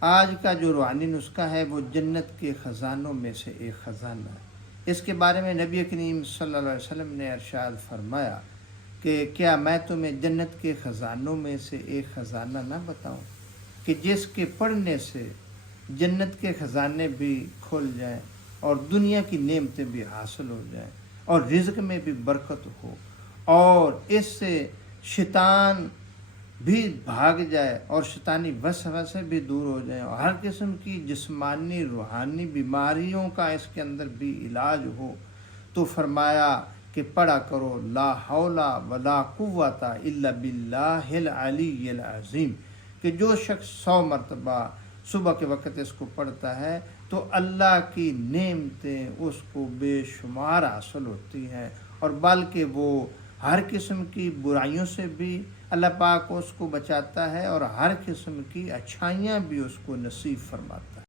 آج کا جو روحانی نسخہ ہے وہ جنت کے خزانوں میں سے ایک خزانہ ہے۔ اس کے بارے میں نبی کریم صلی اللہ علیہ وسلم نے ارشاد فرمایا کہ کیا میں تمہیں جنت کے خزانوں میں سے ایک خزانہ نہ بتاؤں کہ جس کے پڑھنے سے جنت کے خزانے بھی کھل جائیں اور دنیا کی نعمتیں بھی حاصل ہو جائیں اور رزق میں بھی برکت ہو اور اس سے شیطان بھی بھاگ جائے اور شیطانی وسوسے بھی دور ہو جائیں اور ہر قسم کی جسمانی روحانی بیماریوں کا اس کے اندر بھی علاج ہو، تو فرمایا کہ پڑھا کرو لا حول ولا قوت الا باللہ العلی العظیم، کہ جو شخص 100 مرتبہ صبح کے وقت اس کو پڑھتا ہے تو اللہ کی نعمتیں اس کو بے شمار حاصل ہوتی ہیں، اور بلکہ وہ ہر قسم کی برائیوں سے بھی اللہ پاک اس کو بچاتا ہے اور ہر قسم کی اچھائیاں بھی اس کو نصیب فرماتا ہے۔